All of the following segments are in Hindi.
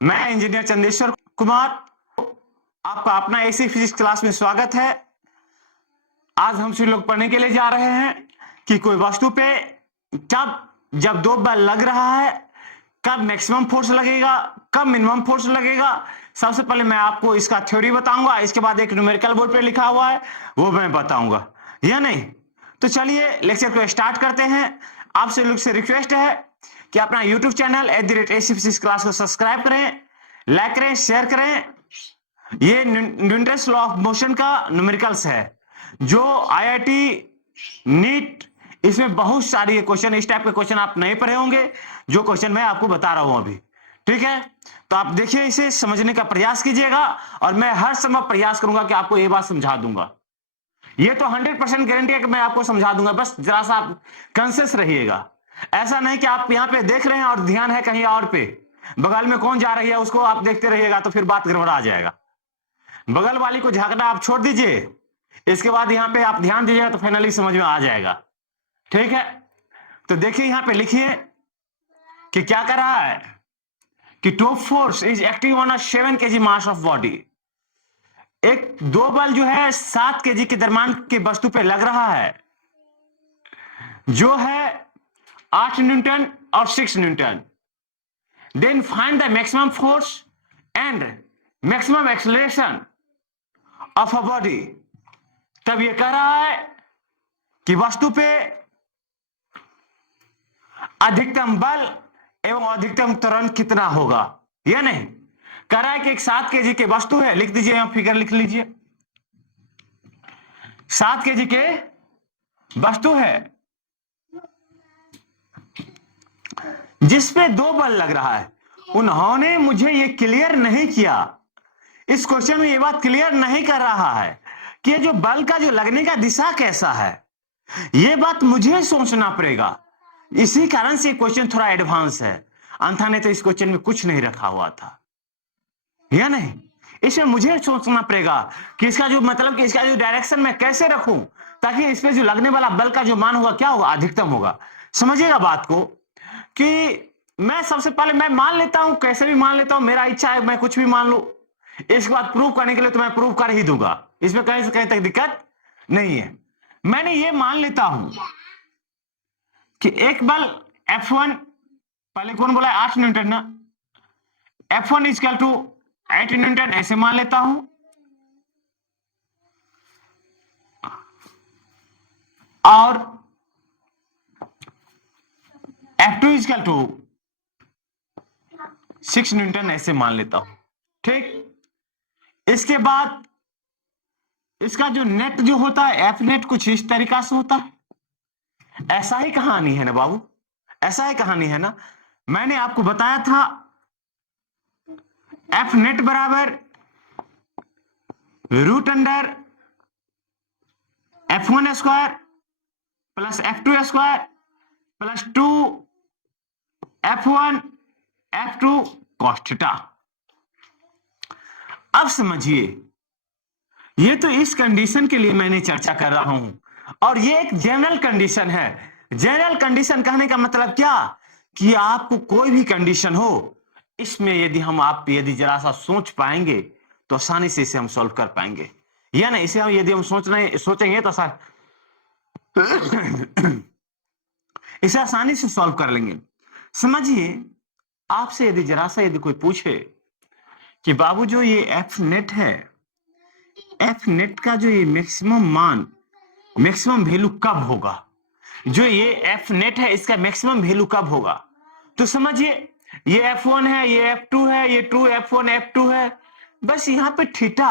मैं इंजीनियर चंदेश्वर कुमार, आपका अपना एसी फिजिक्स क्लास में स्वागत है। आज हम सभी लोग पढ़ने के लिए जा रहे हैं कि कोई वस्तु पे जब दो बल लग रहा है, कब मैक्सिमम फोर्स लगेगा, कब मिनिमम फोर्स लगेगा। सबसे पहले मैं आपको इसका थ्योरी बताऊंगा, इसके बाद एक न्यूमेरिकल बोर्ड पे लिखा हुआ है वो मैं बताऊंगा, या नहीं। तो चलिए लेक्चर को स्टार्ट करते हैं। आपसे लोग से रिक्वेस्ट है कि अपना YouTube channel @AC physics class को सब्सक्राइब करें, लाइक करें, शेयर करें। ये न्यूटन्स लॉ ऑफ मोशन का न्यूमेरिकल्स है जो आईआईटी नीट, इसमें बहुत सारी क्वेश्चन, इस टाइप के क्वेश्चन आप नहीं पढ़े होंगे जो क्वेश्चन मैं आपको बता रहा हूं अभी। ठीक है, तो आप देखिए, इसे समझने का प्रयास कीजिएगा और मैं हर समय प्रयास करूंगा कि आपको ये बात समझा दूंगा। ये तो 100% गारंटी है कि मैं आपको समझा दूंगा, बस जरा सा आप कॉन्शियस रहिएगा। ऐसा नहीं कि आप यहां पे देख रहे हैं और ध्यान है कहीं और पे, बगल में कौन जा रही है उसको आप देखते रहिएगा तो फिर बात गड़बड़ा जाएगा। बगल वाली को झांकना आप छोड़ दीजिए, इसके बाद यहां पे आप ध्यान दीजिएगा तो फाइनली समझ में आ जाएगा। ठीक है, तो देखिए यहां पे लिखिए कि क्या कर रहा है कि top force is acting on a 7 kg mass of body. एक दो बल जो है 7 kg के दरम्यान की वस्तु पे लग रहा है, जो है 8 न्यूटन और 6 newton. Then find the maximum force and maximum acceleration of a body. तब ये कह रहा है कि वस्तु पे अधिकतम बल एवं अधिकतम त्वरण कितना होगा, या नहीं। कह रहा है कि एक 7 kg की वस्तु है, लिख दीजिए यहां फिगर लिख लीजिए। 7 kg के वस्तु है जिसपे दो बल लग रहा है। उन्होंने मुझे ये क्लियर नहीं किया, इस क्वेश्चन में ये बात क्लियर नहीं कर रहा है कि ये जो बल का जो लगने का दिशा कैसा है, ये बात मुझे सोचना पड़ेगा। इसी कारण से क्वेश्चन थोड़ा एडवांस है, अन्यथा नहीं तो इस क्वेश्चन में कुछ नहीं रखा हुआ था, या नहीं। इसमें मुझे सोचना पड़ेगा कि इसका जो मतलब कि इसका जो डायरेक्शन मैं कैसे रखूं ताकि इस पे जो लगने वाला बल का जो मान होगा क्या होगा, अधिकतम होगा। समझिएगा बात को कि मैं सबसे पहले मैं मान लेता हूं, कैसे भी मान लेता हूं, मेरा इच्छा है मैं कुछ भी मान लूं। इसके बाद प्रूव करने के लिए तो मैं प्रूव कर ही दूंगा, इसमें कहीं से कहीं तक दिक्कत नहीं है। मैंने ये मान लेता हूं कि एक बल F1, पहले कौन बोला 8 न्यूटन ना, F1 इक्वल टू 8 न्यूटन ऐसे मान लेता हूं, और F2 इक्वल टू 6 न्यूटन ऐसे मान लेता हूं। ठीक, इसके बाद इसका जो नेट जो होता है F नेट कुछ इस तरीका से होता है। ऐसा ही कहानी है ना बाबू, ऐसा ही कहानी है ना। मैंने आपको बताया था F नेट बराबर root under F1 square plus F2 square plus 2 F1 F2 cos थीटा। अब समझिए, ये तो इस कंडीशन के लिए मैंने चर्चा कर रहा हूं, और ये एक जनरल कंडीशन है। जनरल कंडीशन कहने का मतलब क्या कि आपको कोई भी कंडीशन हो, इसमें यदि जरा सा सोच पाएंगे तो आसानी से इसे हम सॉल्व कर पाएंगे, या नहीं। इसे हम यदि हम सोचेंगे तो इसे आसानी से सॉल्व कर लेंगे। समझिए, आपसे यदि जरा सा यदि कोई पूछे कि बाबू जो ये एफ नेट है, एफ नेट का जो ये मैक्सिमम मान, मैक्सिमम वैल्यू कब होगा, जो ये एफ नेट है इसका मैक्सिमम वैल्यू कब होगा, तो समझिए ये F1 है, ये F2 है, ये 2 F1 F2 है। बस यहां पे थीटा,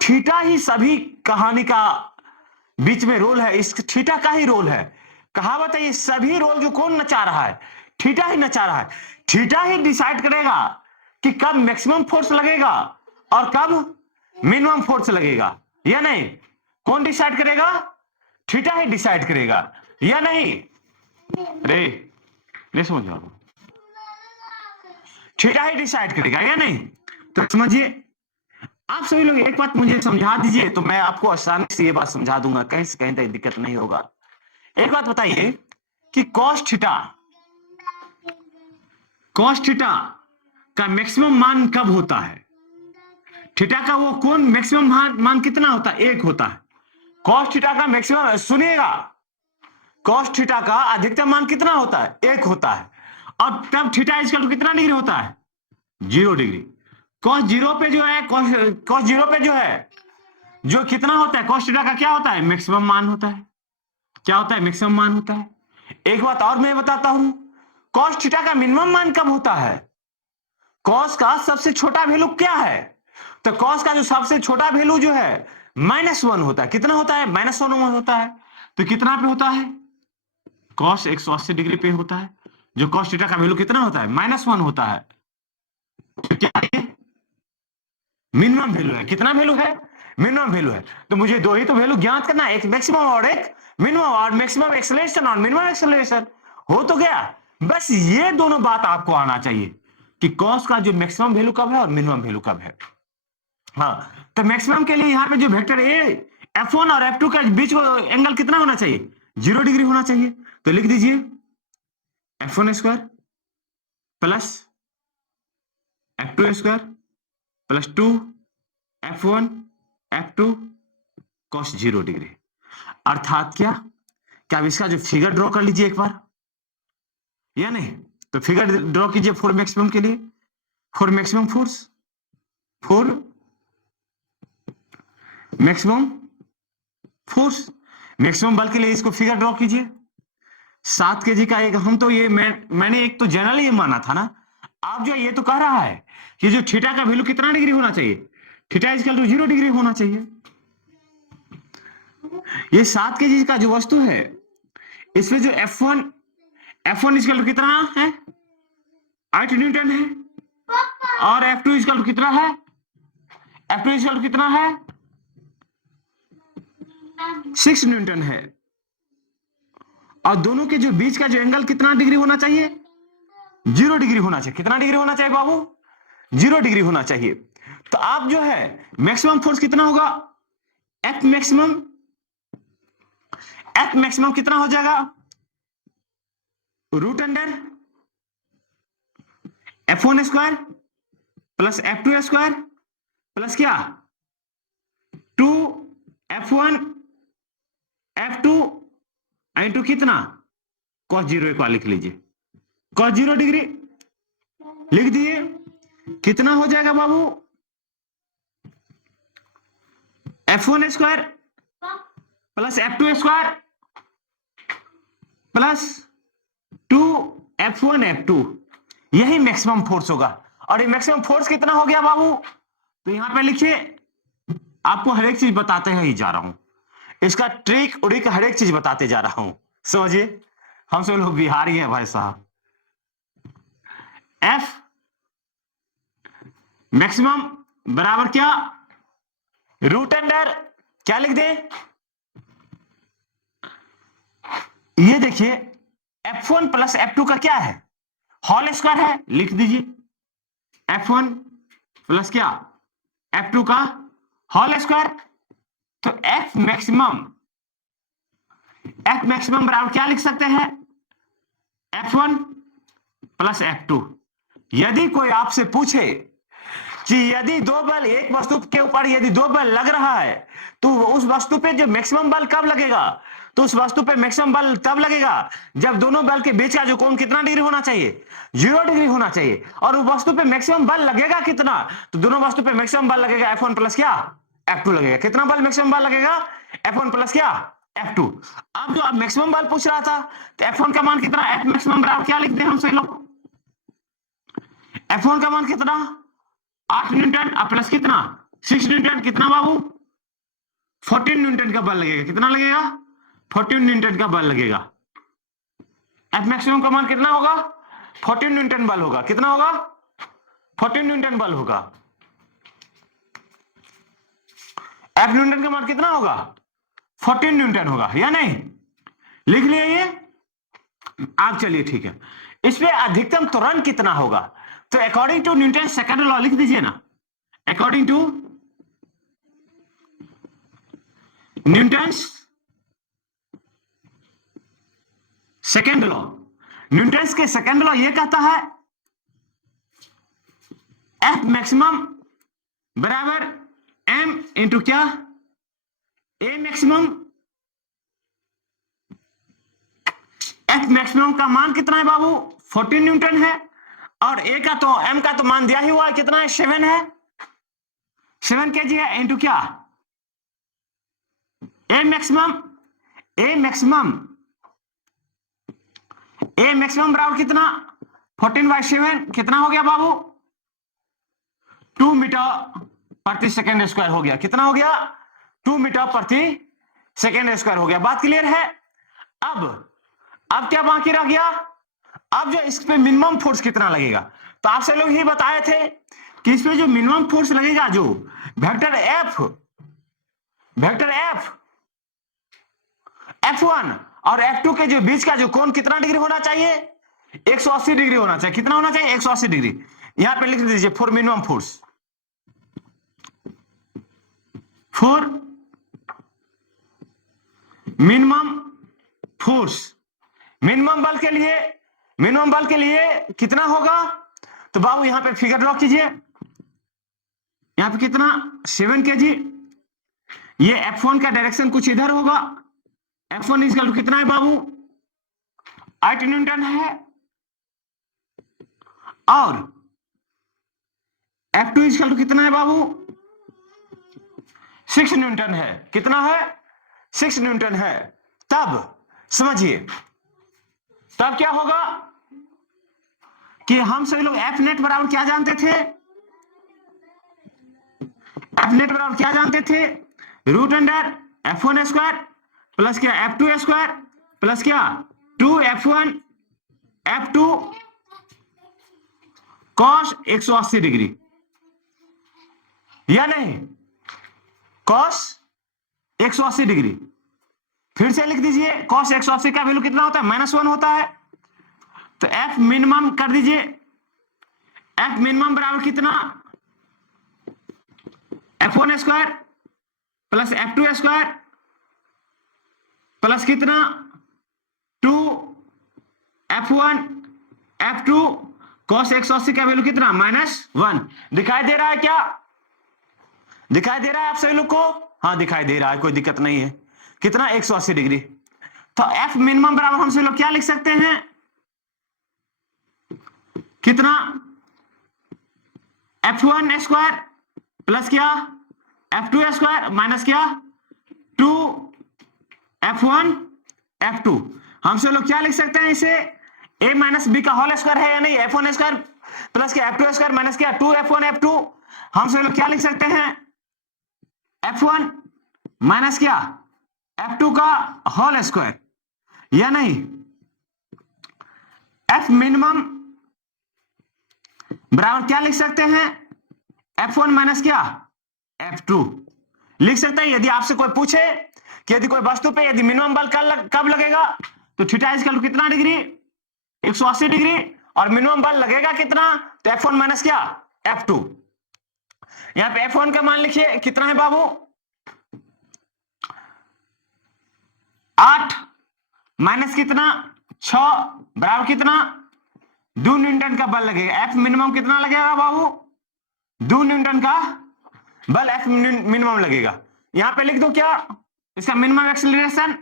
थीटा ही सभी कहानी का बीच में रोल है, इस थीटा का ही रोल है। कहावत है ये सभी रोल जो कौन नचा रहा है, थीटा ही नचा रहा है। थीटा ही डिसाइड करेगा कि कब मैक्सिमम फोर्स लगेगा और कब मिनिमम फोर्स लगेगा, या नहीं। कौन डिसाइड करेगा, थीटा ही डिसाइड करेगा, या नहीं। अरे नहीं समझ रहा, थीटा ही डिसाइड करेगा, या नहीं। तो समझिए, आप सभी लोग एक बात मुझे समझा दीजिए तो मैं आपको आसानी से ये बात समझा दूंगा, कहीं से कहीं तक दिक्कत नहीं होगा। एक बात बताइए कि cos थीटा का मैक्सिमम मान कब होता है? थीटा का वो कोण मैक्सिमम मान कितना होता है? 1 होता है। कॉस थीटा का मैक्सिमम, सुनिएगा, कॉस थीटा का अधिकतम मान कितना होता है? 1 होता है। और तब थीटा इक्वल टू कितना डिग्री होता है? 0 डिग्री। कॉस जीरो पे जो है, कॉस जीरो पे जो है, जो कितना होता है कॉस थीटा का, क्या होता है? मैक्सिमम मान होता है। क्या होता है? मैक्सिमम मान होता है। एक बात और मैं बताता हूं, कॉस थीटा का मिनिमम मान कब होता है? कॉस का सबसे छोटा वैल्यू क्या है? तो कॉस का जो सबसे छोटा वैल्यू जो है -1 होता है। कितना होता है? -1 होता है। तो कितना पे होता है? कॉस 180 डिग्री पे होता है। जो कॉस थीटा का वैल्यू कितना होता है? -1 होता है। तो क्या है? मिनिमम वैल्यू है। कितना वैल्यू है? मिनिमम वैल्यू है। तो मुझे दो ही तो वैल्यू ज्ञात करना है, एक मैक्सिमम और एक मिनिमम, और मैक्सिमम एक्सेलरेशन और मिनिमम एक्सेलरेशन। हो तो गया। बस ये दोनों बात आपको आना चाहिए कि कॉस का जो मैक्सिमम वैल्यू कब है और मिनिमम वैल्यू कब है। हाँ, तो मैक्सिमम के लिए यहां पे जो वेक्टर ए F1 और F2 के बीच को एंगल कितना होना चाहिए? 0 डिग्री होना चाहिए। तो लिख दीजिए F1 square plus F2 square plus 2 F1 F2 cos 0 degree. अर्थात क्या? क्या आप इसका जो फिगर ड्रॉ कर लीजिए एक बार, या नहीं? तो फिगर ड्रॉ कीजिए फॉर मैक्सिमम के लिए, for maximum force, for maximum force, maximum बल के लिए इसको फिगर ड्रॉ कीजिए। 7 kg का एक, हम तो ये मैंने एक तो जनरली ये माना था ना। आप जो ये तो कह रहा है कि जो थीटा का वैल्यू कितना डिग्री होना चाहिए? थीटा इक्वल टू 0 डिग्री होना चाहिए। ये 7 kg का जो वस्तु है, इसमें जो F1 इक्वल टू कितना है? 8 न्यूटन है। और F2 इक्वल टू कितना है? F2 इक्वल टू कितना है? 6 न्यूटन है। और दोनों के जो बीच का जो एंगल कितना डिग्री होना चाहिए? 0 डिग्री होना चाहिए। कितना डिग्री होना चाहिए बाबू? 0 डिग्री होना चाहिए। तो आप जो है मैक्सिमम फोर्स कितना होगा? F मैक्सिमम कितना हो जाएगा? Root under F1 square plus F2 square plus क्या? 2 F1 F2 इंटू कितना? cos 0 एक बार लिख लीजिए, cos 0 डिग्री लिख दिए। कितना हो जाएगा बाबू? F1 square plus F2 square plus 2 F1 F2, यही मैक्सिमम फोर्स होगा। और ये मैक्सिमम फोर्स कितना हो गया बाबू? तो यहां पे लिखिए, आपको हर एक चीज बताते ही जा रहा हूं, इसका ट्रिक उड़िक हर एक चीज बताते जा रहा हूं, समझिए। हम सब लोग बिहारी हैं भाई साहब। F मैक्सिमम बराबर क्या? रूट अंडर क्या लिख दे? ये देखिए F1 प्लस F2 का क्या है? होल स्क्वायर है, लिख दीजिए F1 प्लस क्या? F2 का होल स्क्वायर। तो F मैक्सिमम बराबर क्या लिख सकते हैं? F1 plus F2। यदि कोई आपसे पूछे कि यदि दो बल एक वस्तु के ऊपर यदि दो बल लग रहा है, तो उस वस्तु पे जो मैक्सिमम बल कब लगेगा? तो उस वस्तु पे मैक्सिमम बल तब लगेगा जब दोनों बल के बीच का जो कोण कितना डिग्री होना चाहिए? 0 डिग्री होना चाहिए। और उस वस्तु पे मैक्सिमम बल लगेगा कितना? तो दोनों वस्तु पे मैक्सिमम बल लगेगा F1 प्लस क्या? F2 लगेगा। कितना बल मैक्सिमम बल लगेगा? F1 प्लस क्या? F2। अब जो मैक्सिमम बल पूछ रहा था, तो F1 का मान कितना? F मैक्सिमम बराबर क्या लिखते हैं हम सभी लोग? F1 का मान कितना? 8 न्यूटन प्लस कितना? 6 न्यूटन। कितना बाबू? 14 न्यूटन का बल लगेगा। कितना लगेगा? 14 न्यूटन का बल लगेगा। F मैक्सिमम का मान कितना होगा? 14 न्यूटन बल होगा। कितना होगा? 14 न्यूटन बल होगा। F न्यूटन का मान कितना होगा? 14 न्यूटन होगा, या नहीं? लिख लिया ये। आप चलिए ठीक है, इसमें अधिकतम त्वरण कितना होगा? तो according to Newton second law लिख दीजिए ना। According to Newton's second law, Newton's के सेकेंड लॉ ये कहता है एफ मैक्सिमम बराबर m इंटू क्या, ए मैक्सिमम। एफ मैक्सिमम का मान कितना है बाबू, 14 न्यूटन है, और ए का तो एम का तो मान दिया ही हुआ है, कितना है, 7 है, 7 kg है, इंटू क्या, A maximum. A maximum, A maximum बराबर कितना, 14/7 कितना हो गया बाबू, 2 मीटर प्रति सेकेंड स्क्वायर हो गया। कितना हो गया, 2 मीटर प्रति सेकेंड स्क्वायर हो गया। बात क्लियर है। अब क्या बाकी रह गया, अब जो इस पे मिनिमम फोर्स कितना लगेगा, तो आपसे लोग ही बताए थे कि इसमें जो मिनिमम फोर्स लगेगा, जो वेक्टर एफ F1 और F2 के जो बीच का जो कोण कितना डिग्री होना चाहिए, 180 डिग्री होना चाहिए। कितना होना चाहिए, 180 डिग्री। यहां पे लिख दीजिए for minimum force, for minimum force, minimum बल के लिए कितना होगा, तो बाबू यहां पे फिगर ड्रॉ कीजिए। यहां पे कितना, 7 kg। ये F1 का डायरेक्शन कुछ इधर होगा, F1 इक्वल टू कितना है बाबू, 8 न्यूटन है, और F2 इक्वल टू कितना है बाबू, 6 न्यूटन है। कितना है, 6 न्यूटन है। तब समझिए, तब क्या होगा कि हम सभी लोग एफ नेट बराबर क्या जानते थे, एफ नेट बराबर क्या जानते थे, √F1 स्क्वायर प्लस क्या, F2 स्क्वायर प्लस क्या, 2F1 F2 cos 180 डिग्री, या नहीं, cos 180 डिग्री। फिर से लिख दीजिए, cos 180 का वैल्यू कितना होता है, -1 होता है। तो एफ मिनिमम कर दीजिए, एफ मिनिमम बराबर कितना, F1 square plus F2 square plus कितना, 2F1 F2 cos 180 का वैल्यू कितना, -1। दिखाई दे रहा है क्या, दिखाई दे रहा है आप सभी लोग को, हाँ दिखाई दे रहा है, कोई दिक्कत नहीं है। कितना, 180 डिग्री। तो एफ मिनिमम बराबर हम सभी लोग क्या लिख सकते हैं, कितना, F1 स्क्वायर प्लस क्या, F2 स्क्वायर माइनस क्या, 2F1 F2। हम सब लोग क्या लिख सकते हैं इसे, a माइनस बी का होल स्क्वायर है या नहीं, F1 स्क्वायर प्लस क्या, F2 स्क्वायर माइनस क्या, 2F1 F2। हम सब लोग क्या लिख सकते हैं, F1 माइनस क्या, F2 का होल स्क्वायर, या नहीं, F मिनिमम बराबर क्या लिख सकते हैं, F1 माइनस क्या, F2 लिख सकते हैं। यदि आपसे कोई पूछे कि यदि कोई वस्तु पे यदि मिनिमम बल कब लगेगा, तो थीटा इक्वल टू कितना डिग्री, 180 डिग्री, और मिनिमम बल लगेगा कितना, तो F1 माइनस क्या, F2। यहां पे F1 का मान लिखिए, कितना है बाबू, 8 माइनस कितना, 6 बराबर कितना, 2 न्यूटन का बल लगेगा। एफ मिनिमम कितना लगेगा बाबू, 2 न्यूटन का बल एफ मिनिमम लगेगा। यहां पे लिख दो क्या, इसका minimum acceleration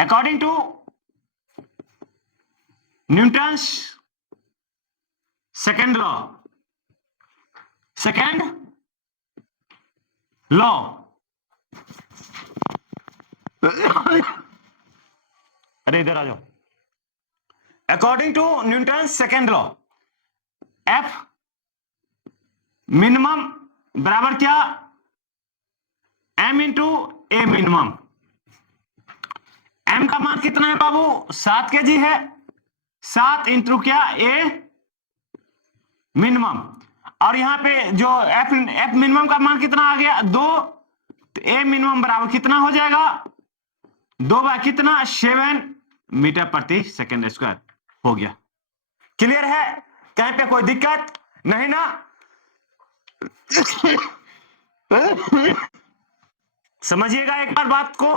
according to Newton's second law. अरे इधर आ जाओ। According to Newton second law, F minimum बराबर क्या, m into A minimum. m का मान कितना है बाबू, 7 kg है, 7 इंटू क्या, ए मिनिमम। और यहां पे जो एफ मिनिमम का मान कितना आ गया, 2, तो ए मिनिमम बराबर कितना हो जाएगा, 2 बाय कितना, 7 मीटर प्रति सेकेंड स्क्वायर हो गया। क्लियर है, कहीं पे कोई दिक्कत नहीं ना। समझिएगा एक बार बात को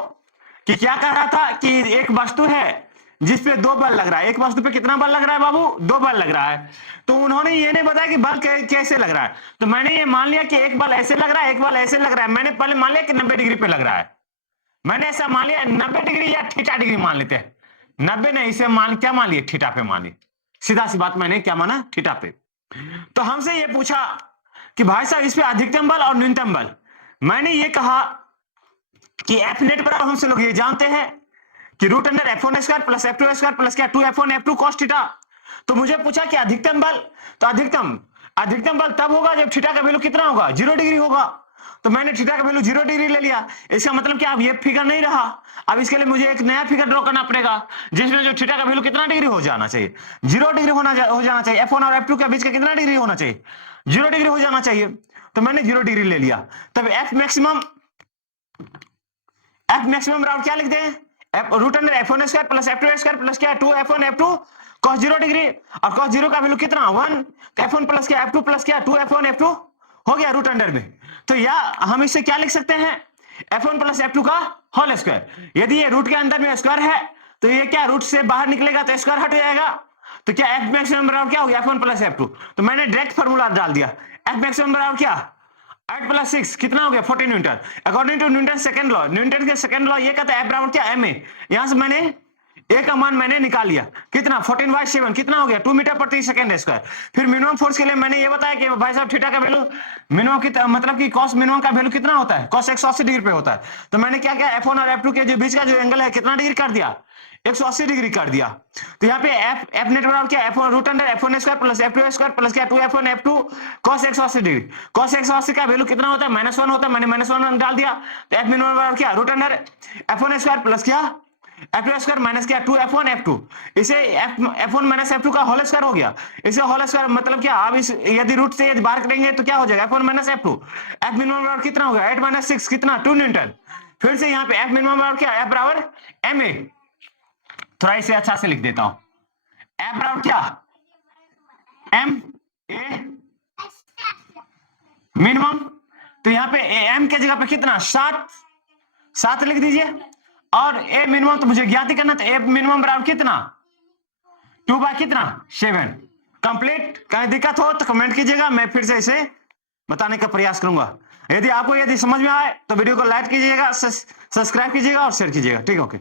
कि क्या कह रहा था कि एक वस्तु है जिसपे 2 बल लग रहा है। एक वस्तु पे कितना बल लग रहा है बाबू? 2 बल लग रहा है। तो उन्होंने ये नहीं बताया कि बल कैसे लग रहा है। तो मैंने ये मान लिया कि एक बल ऐसे लग रहा है, एक बल ऐसे लग रहा है। मैंने पहले मान लिया कि 90 डिग्री पे लग रहा है। मैंने ऐसा मान लिया 90 डिग्री या थीटा डिग्री मान लेते हैं। 90 नहीं, इसे क्या मान लिए? थीटा पे मान लिए। सीधा सी बात, मैंने क्या माना? थीटा पे। तो हमसे ये पूछा कि भाई साहब इस पे अधिकतम बल और न्यूनतम बल। मैंने ये कहा कि एफ नेट बराबर हमसे लोग ये जानते हैं कि root under F1 square plus F2 square plus क्या 2F1 F2 cos थीटा। तो मुझे पूछा कि अधिकतम बल, तो अधिकतम बल तब होगा जब थीटा का वैल्यू कितना होगा? 0 डिग्री होगा। तो मैंने थीटा का वैल्यू 0 डिग्री ले लिया। इसका मतलब क्या, अब ये फिगर नहीं रहा। अब इसके लिए मुझे एक नया फिगर ड्रॉ करना पड़ेगा जिसमें जो थीटा का वैल्यू कितना डिग्री हो जाना चाहिए? 0 डिग्री हो जाना चाहिए। F1 और F2 के बीच का कितना डिग्री होना चाहिए? 0 डिग्री हो जाना चाहिए। तो मैंने 0 डिग्री ले लिया। तब एफ मैक्सिमम बराबर क्या लिखते हैं? Root under F1 square plus F2 square plus क्या 2F1 F2 cos 0 डिग्री। और cos 0 का वैल्यू कितना? 1। तो F1 प्लस क्या F2 प्लस क्या 2F1 F2 हो गया रूट अंडर में। तो या हम इसे क्या लिख सकते हैं? F1 प्लस F2 का होल स्क्वायर। यदि ये रूट के अंदर में स्क्वायर है तो ये क्या रूट से बाहर निकलेगा तो स्क्वायर हट जाएगा। तो क्या एफ मैक्सिमम बराबर क्या हो गया? F1 plus F2। तो मैंने डायरेक्ट फॉर्मूला डाल दिया। एफ मैक्सिमम बराबर क्या? 8 प्लस 6 कितना हो गया? 14 newton. According to Newton second law, Newton के सेकंड लॉ ये कहता है एफ बराबर क्या? M A. यहां से मैंने ए का मान मैंने निकाल लिया। कितना? 14/7 कितना हो गया? 2 मीटर प्रति सेकंड स्क्वायर। फिर मिनिमम फोर्स के लिए मैंने ये बताया कि भाई साहब थीटा का वैल्यू मिनिमम की मतलब कि कॉस मिनिमम का वैल्यू कितना होता है? कॉस 180 डिग्री पे होता है। तो मैंने क्या किया? F1 और F2 के जो बीच का जो एंगल है कितना डिग्री कर दिया? 180 डिग्री कर दिया। तो यहाँ पे एफ नेट बराबर क्या? F1 root under F1 square plus F2 square plus क्या 2F1 F2 cos 180 degree. cos 180 का वैल्यू कितना होता है? -1 होता है। मैंने -1 डाल दिया। तो एफ मिनिमम बराबर क्या? Root under F1 square plus क्या F2 स्क्वायर माइनस क्या 2F1 F2। इसे F1 माइनस F2 का होल स्क्वायर हो गया। इसे होल स्क्वायर मतलब क्या? अब इस यदि रूट से यदि बाहर करेंगे तो क्या हो जाएगा? F1 minus F2। F minimum बराबर कितना होगा? 8 - 6 कितना 2 न्यूटन। फिर से यहाँ पे एफ मिनिमम बराबर क्या? एफ बराबर एम ए। थोड़ा इसे अच्छा से लिख देता हूं। एफ बराबर क्या? M A minimum. तो यहाँ पे एम के जगह पे कितना? 7 लिख दीजिए। और ए मिनिमम तो मुझे ज्ञात ही करना, तो ए मिनिमम बराबर कितना? 2/7। कंप्लीट। कहीं दिक्कत हो तो कमेंट कीजिएगा, मैं फिर से इसे बताने का प्रयास करूंगा। यदि आपको समझ में आए तो वीडियो को लाइक कीजिएगा, सब्सक्राइब कीजिएगा और शेयर कीजिएगा। ठीक है, ओके।